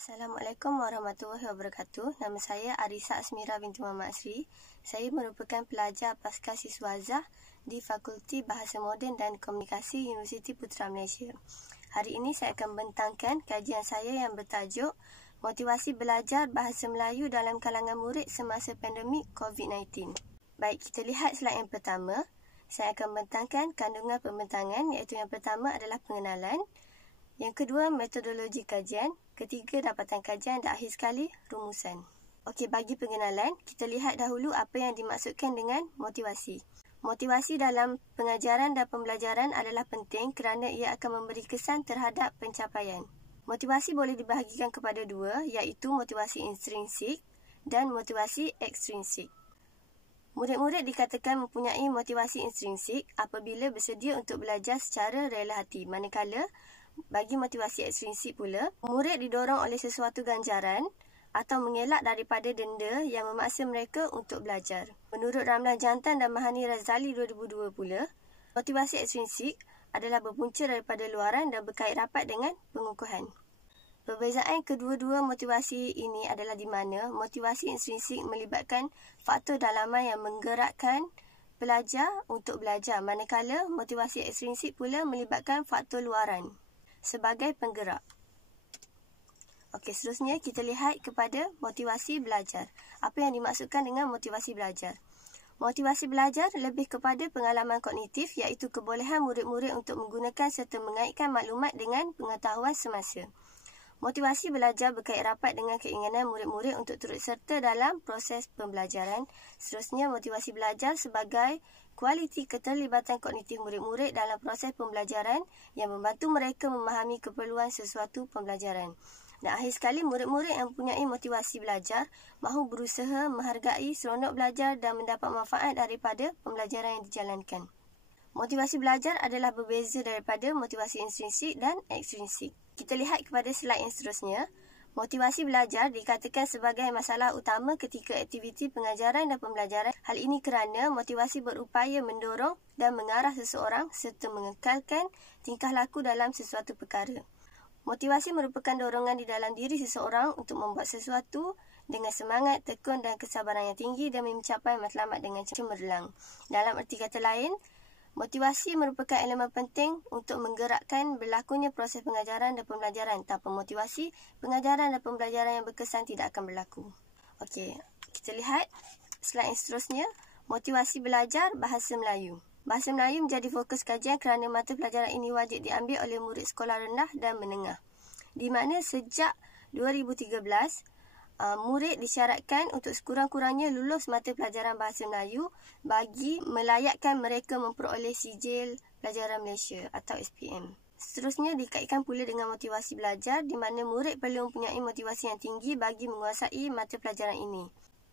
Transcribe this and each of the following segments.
Assalamualaikum warahmatullahi wabarakatuh. Nama saya Arisa Asmira binti Muhammad Asri. Saya merupakan pelajar Pasca Siswa Azhar di Fakulti Bahasa Moden dan Komunikasi Universiti Putra Malaysia. Hari ini saya akan membentangkan kajian saya yang bertajuk Motivasi Belajar Bahasa Melayu dalam kalangan murid semasa pandemik COVID-19. Baik, kita lihat slide yang pertama. Saya akan membentangkan kandungan pembentangan, iaitu yang pertama adalah pengenalan, yang kedua metodologi kajian, ketiga dapatan kajian dan akhir sekali rumusan. Okey, bagi pengenalan, kita lihat dahulu apa yang dimaksudkan dengan motivasi. Motivasi dalam pengajaran dan pembelajaran adalah penting kerana ia akan memberi kesan terhadap pencapaian. Motivasi boleh dibahagikan kepada dua, iaitu motivasi intrinsik dan motivasi ekstrinsik. Murid-murid dikatakan mempunyai motivasi intrinsik apabila bersedia untuk belajar secara rela hati, manakala bagi motivasi ekstrinsik pula, murid didorong oleh sesuatu ganjaran atau mengelak daripada denda yang memaksa mereka untuk belajar. Menurut Ramlan Jantan dan Mahani Razali 2002 pula, motivasi ekstrinsik adalah berpunca daripada luaran dan berkait rapat dengan pengukuhan. Perbezaan kedua-dua motivasi ini adalah di mana motivasi intrinsik melibatkan faktor dalaman yang menggerakkan pelajar untuk belajar, manakala motivasi ekstrinsik pula melibatkan faktor luaran sebagai penggerak. Okey, seterusnya kita lihat kepada motivasi belajar. Apa yang dimaksudkan dengan motivasi belajar? Motivasi belajar lebih kepada pengalaman kognitif, iaitu kebolehan murid-murid untuk menggunakan serta mengaitkan maklumat dengan pengetahuan semasa. Motivasi belajar berkait rapat dengan keinginan murid-murid untuk turut serta dalam proses pembelajaran. Seterusnya, motivasi belajar sebagai kualiti keterlibatan kognitif murid-murid dalam proses pembelajaran yang membantu mereka memahami keperluan sesuatu pembelajaran. Dan akhir sekali, murid-murid yang mempunyai motivasi belajar mahu berusaha menghargai seronok belajar dan mendapat manfaat daripada pembelajaran yang dijalankan. Motivasi belajar adalah berbeza daripada motivasi intrinsik dan ekstrinsik. Kita lihat kepada slide yang seterusnya. Motivasi belajar dikatakan sebagai masalah utama ketika aktiviti pengajaran dan pembelajaran. Hal ini kerana motivasi berupaya mendorong dan mengarah seseorang serta mengekalkan tingkah laku dalam sesuatu perkara. Motivasi merupakan dorongan di dalam diri seseorang untuk membuat sesuatu dengan semangat, tekun dan kesabaran yang tinggi demi mencapai matlamat dengan cemerlang. Dalam erti kata lain, motivasi merupakan elemen penting untuk menggerakkan berlakunya proses pengajaran dan pembelajaran. Tanpa motivasi, pengajaran dan pembelajaran yang berkesan tidak akan berlaku. Okey, kita lihat slide yang seterusnya. Motivasi belajar Bahasa Melayu. Bahasa Melayu menjadi fokus kajian kerana mata pelajaran ini wajib diambil oleh murid sekolah rendah dan menengah. Di mana sejak 2013, murid disyaratkan untuk sekurang-kurangnya lulus mata pelajaran Bahasa Melayu bagi melayakkan mereka memperoleh sijil pelajaran Malaysia atau SPM. Seterusnya dikaitkan pula dengan motivasi belajar di mana murid perlu mempunyai motivasi yang tinggi bagi menguasai mata pelajaran ini.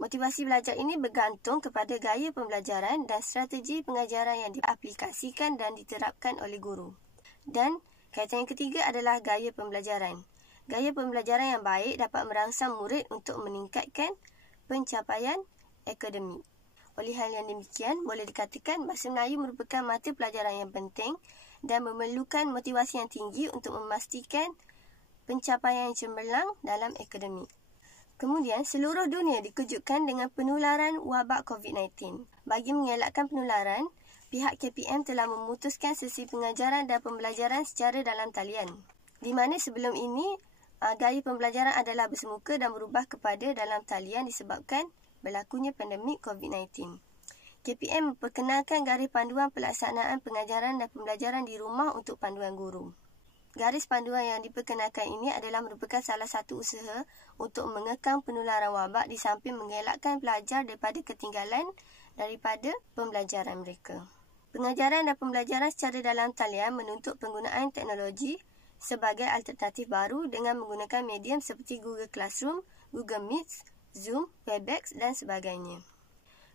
Motivasi belajar ini bergantung kepada gaya pembelajaran dan strategi pengajaran yang diaplikasikan dan diterapkan oleh guru. Dan kaitan yang ketiga adalah gaya pembelajaran. Gaya pembelajaran yang baik dapat merangsang murid untuk meningkatkan pencapaian akademik. Oleh hal yang demikian, boleh dikatakan Bahasa Melayu merupakan mata pelajaran yang penting dan memerlukan motivasi yang tinggi untuk memastikan pencapaian yang cemerlang dalam akademik. Kemudian, seluruh dunia dikejutkan dengan penularan wabak COVID-19. Bagi mengelakkan penularan, pihak KPM telah memutuskan sesi pengajaran dan pembelajaran secara dalam talian. Di mana sebelum ini, gaya pembelajaran adalah bersemuka dan berubah kepada dalam talian disebabkan berlakunya pandemik COVID-19. KPM memperkenalkan garis panduan pelaksanaan pengajaran dan pembelajaran di rumah untuk panduan guru. Garis panduan yang diperkenalkan ini adalah merupakan salah satu usaha untuk mengekang penularan wabak di samping mengelakkan pelajar daripada ketinggalan daripada pembelajaran mereka. Pengajaran dan pembelajaran secara dalam talian menuntut penggunaan teknologi sebagai alternatif baru dengan menggunakan medium seperti Google Classroom, Google Meet, Zoom, Webex dan sebagainya.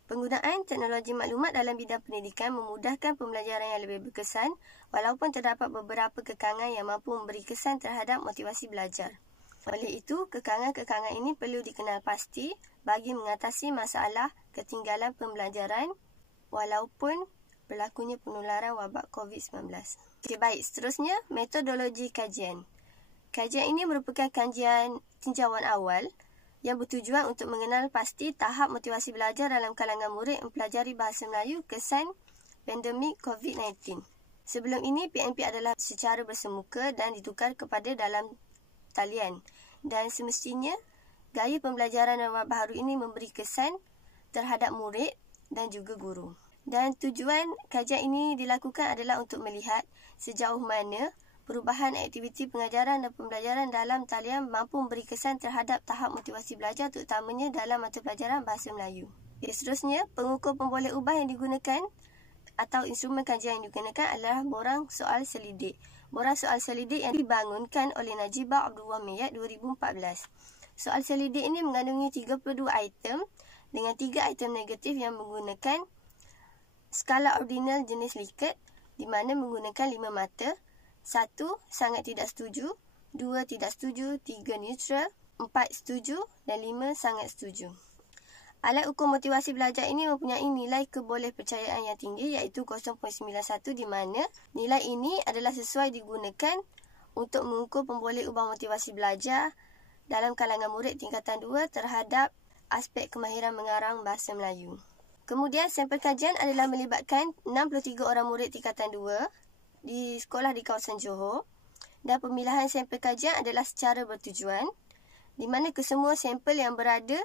Penggunaan teknologi maklumat dalam bidang pendidikan memudahkan pembelajaran yang lebih berkesan walaupun terdapat beberapa kekangan yang mampu memberi kesan terhadap motivasi belajar. Oleh itu, kekangan-kekangan ini perlu dikenal pasti bagi mengatasi masalah ketinggalan pembelajaran walaupun berlakunya penularan wabak COVID-19. Okey, baik. Seterusnya, metodologi kajian. Kajian ini merupakan kajian tinjauan awal yang bertujuan untuk mengenal pasti tahap motivasi belajar dalam kalangan murid mempelajari bahasa Melayu kesan pandemik COVID-19. Sebelum ini, PMP adalah secara bersemuka dan ditukar kepada dalam talian. Dan semestinya, gaya pembelajaran yang baru ini memberi kesan terhadap murid dan juga guru. Dan tujuan kajian ini dilakukan adalah untuk melihat sejauh mana perubahan aktiviti pengajaran dan pembelajaran dalam talian mampu memberi kesan terhadap tahap motivasi belajar terutamanya dalam mata pelajaran Bahasa Melayu. Seterusnya, pengukur pemboleh ubah yang digunakan atau instrumen kajian yang digunakan adalah borang soal selidik. Borang soal selidik yang dibangunkan oleh Najibah Abdul Wahid 2014. Soal selidik ini mengandungi 32 item dengan 3 item negatif yang menggunakan skala ordinal jenis Likert di mana menggunakan 5 mata. 1. Sangat tidak setuju. 2. Tidak setuju. 3. Neutral. 4. Setuju. Dan 5. Sangat setuju. Alat ukur motivasi belajar ini mempunyai nilai kebolehpercayaan yang tinggi iaitu 0.91 di mana nilai ini adalah sesuai digunakan untuk mengukur pemboleh ubah motivasi belajar dalam kalangan murid tingkatan 2 terhadap aspek kemahiran mengarang Bahasa Melayu. Kemudian, sampel kajian adalah melibatkan 63 orang murid tingkatan 2 di sekolah di kawasan Johor dan pemilihan sampel kajian adalah secara bertujuan di mana kesemua sampel yang berada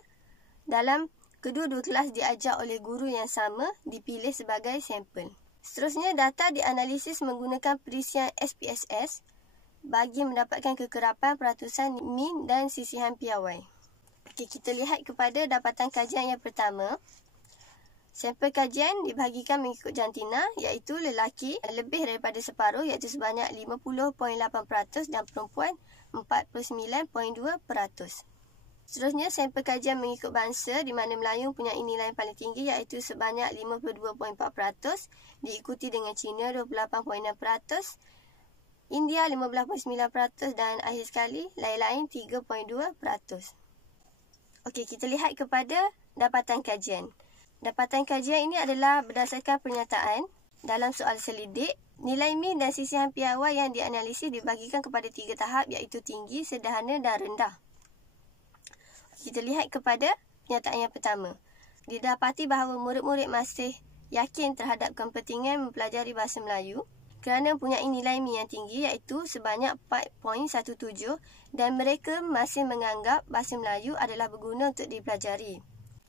dalam kedua-dua kelas diajar oleh guru yang sama dipilih sebagai sampel. Seterusnya, data dianalisis menggunakan perisian SPSS bagi mendapatkan kekerapan peratusan min dan sisihan piawai. Okey, kita lihat kepada dapatan kajian yang pertama. Sampel kajian dibahagikan mengikut jantina iaitu lelaki lebih daripada separuh iaitu sebanyak 50.8% dan perempuan 49.2%. Seterusnya, sampel kajian mengikut bangsa di mana Melayu mempunyai nilai yang paling tinggi iaitu sebanyak 52.4%, diikuti dengan Cina 28.6%, India 15.9% dan akhir sekali lain-lain 3.2%. Okey, kita lihat kepada dapatan kajian. Dapatan kajian ini adalah berdasarkan pernyataan dalam soal selidik. Nilai min dan sisihan piawai yang dianalisis dibagikan kepada 3 tahap iaitu tinggi, sederhana dan rendah. Kita lihat kepada pernyataan yang pertama. Didapati bahawa murid-murid masih yakin terhadap kepentingan mempelajari Bahasa Melayu kerana mempunyai nilai min yang tinggi iaitu sebanyak 4.17 dan mereka masih menganggap Bahasa Melayu adalah berguna untuk dipelajari.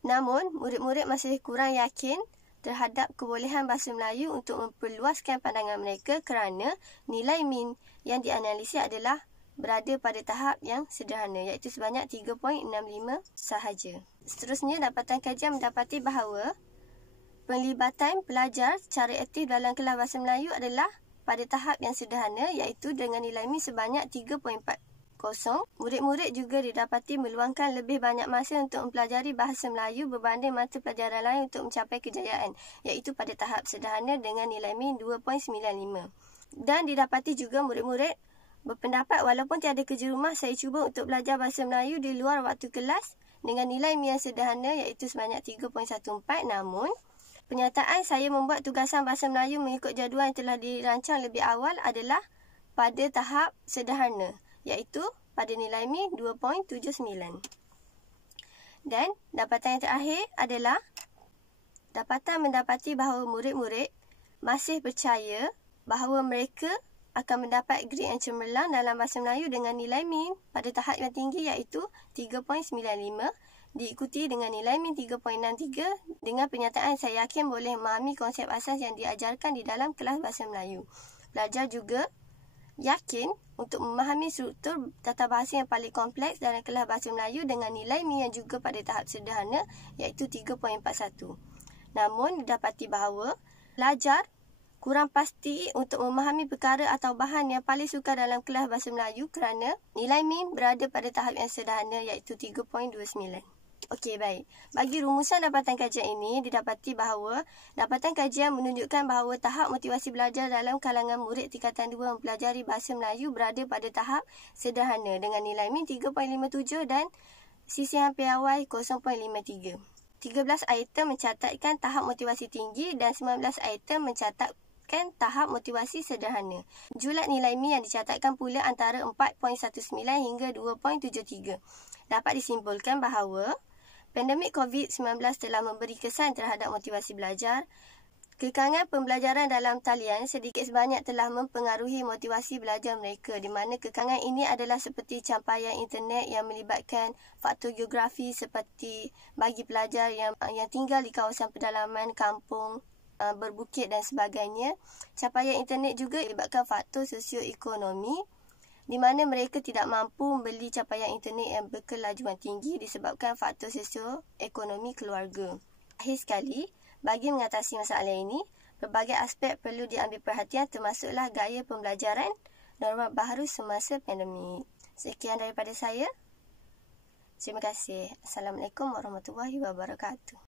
Namun, murid-murid masih kurang yakin terhadap kebolehan Bahasa Melayu untuk memperluaskan pandangan mereka kerana nilai min yang dianalisis adalah berada pada tahap yang sederhana iaitu sebanyak 3.65 sahaja. Seterusnya, dapatan kajian mendapati bahawa penglibatan pelajar secara aktif dalam kelas Bahasa Melayu adalah pada tahap yang sederhana iaitu dengan nilai min sebanyak 3.40. Murid-murid juga didapati meluangkan lebih banyak masa untuk mempelajari Bahasa Melayu berbanding mata pelajaran lain untuk mencapai kejayaan iaitu pada tahap sederhana dengan nilai min 2.95. Dan didapati juga murid-murid berpendapat walaupun tiada kerja rumah, saya cuba untuk belajar Bahasa Melayu di luar waktu kelas dengan nilai min yang sederhana iaitu sebanyak 3.14. Namun, pernyataan saya membuat tugasan Bahasa Melayu mengikut jadual yang telah dirancang lebih awal adalah pada tahap sederhana iaitu pada nilai min 2.79. Dan dapatan yang terakhir adalah dapatan mendapati bahawa murid-murid masih percaya bahawa mereka akan mendapat grade yang cemerlang dalam Bahasa Melayu dengan nilai min pada tahap yang tinggi iaitu 3.95 diikuti dengan nilai min 3.63 dengan pernyataan saya yakin boleh memahami konsep asas yang diajarkan di dalam kelas Bahasa Melayu. Pelajar juga yakin untuk memahami struktur tata bahasa yang paling kompleks dalam kelas Bahasa Melayu dengan nilai min yang juga pada tahap sederhana iaitu 3.41. Namun, didapati bahawa pelajar kurang pasti untuk memahami perkara atau bahan yang paling sukar dalam kelas Bahasa Melayu kerana nilai min berada pada tahap yang sederhana iaitu 3.29. Okey, baik. Bagi rumusan dapatan kajian ini, didapati bahawa dapatan kajian menunjukkan bahawa tahap motivasi belajar dalam kalangan murid tingkatan 2 mempelajari Bahasa Melayu berada pada tahap sederhana dengan nilai min 3.57 dan sisihan piawai 0.53. 13 item mencatatkan tahap motivasi tinggi dan 19 item mencatatkan menyebabkan tahap motivasi sederhana. Julat nilai Mi yang dicatatkan pula antara 4.19 hingga 2.73. Dapat disimpulkan bahawa pandemik COVID-19 telah memberi kesan terhadap motivasi belajar. Kekangan pembelajaran dalam talian sedikit sebanyak telah mempengaruhi motivasi belajar mereka, di mana kekangan ini adalah seperti campaian internet yang melibatkan faktor geografi seperti bagi pelajar yang tinggal di kawasan pedalaman, kampung, berbukit dan sebagainya. Campaian internet juga melibatkan faktor sosioekonomi, di mana mereka tidak mampu membeli campaian internet yang berkelajuan tinggi disebabkan faktor sosioekonomi keluarga. Akhir sekali, bagi mengatasi masalah ini, berbagai aspek perlu diambil perhatian termasuklah gaya pembelajaran norma baharu semasa pandemik. Sekian daripada saya. Terima kasih. Assalamualaikum warahmatullahi wabarakatuh.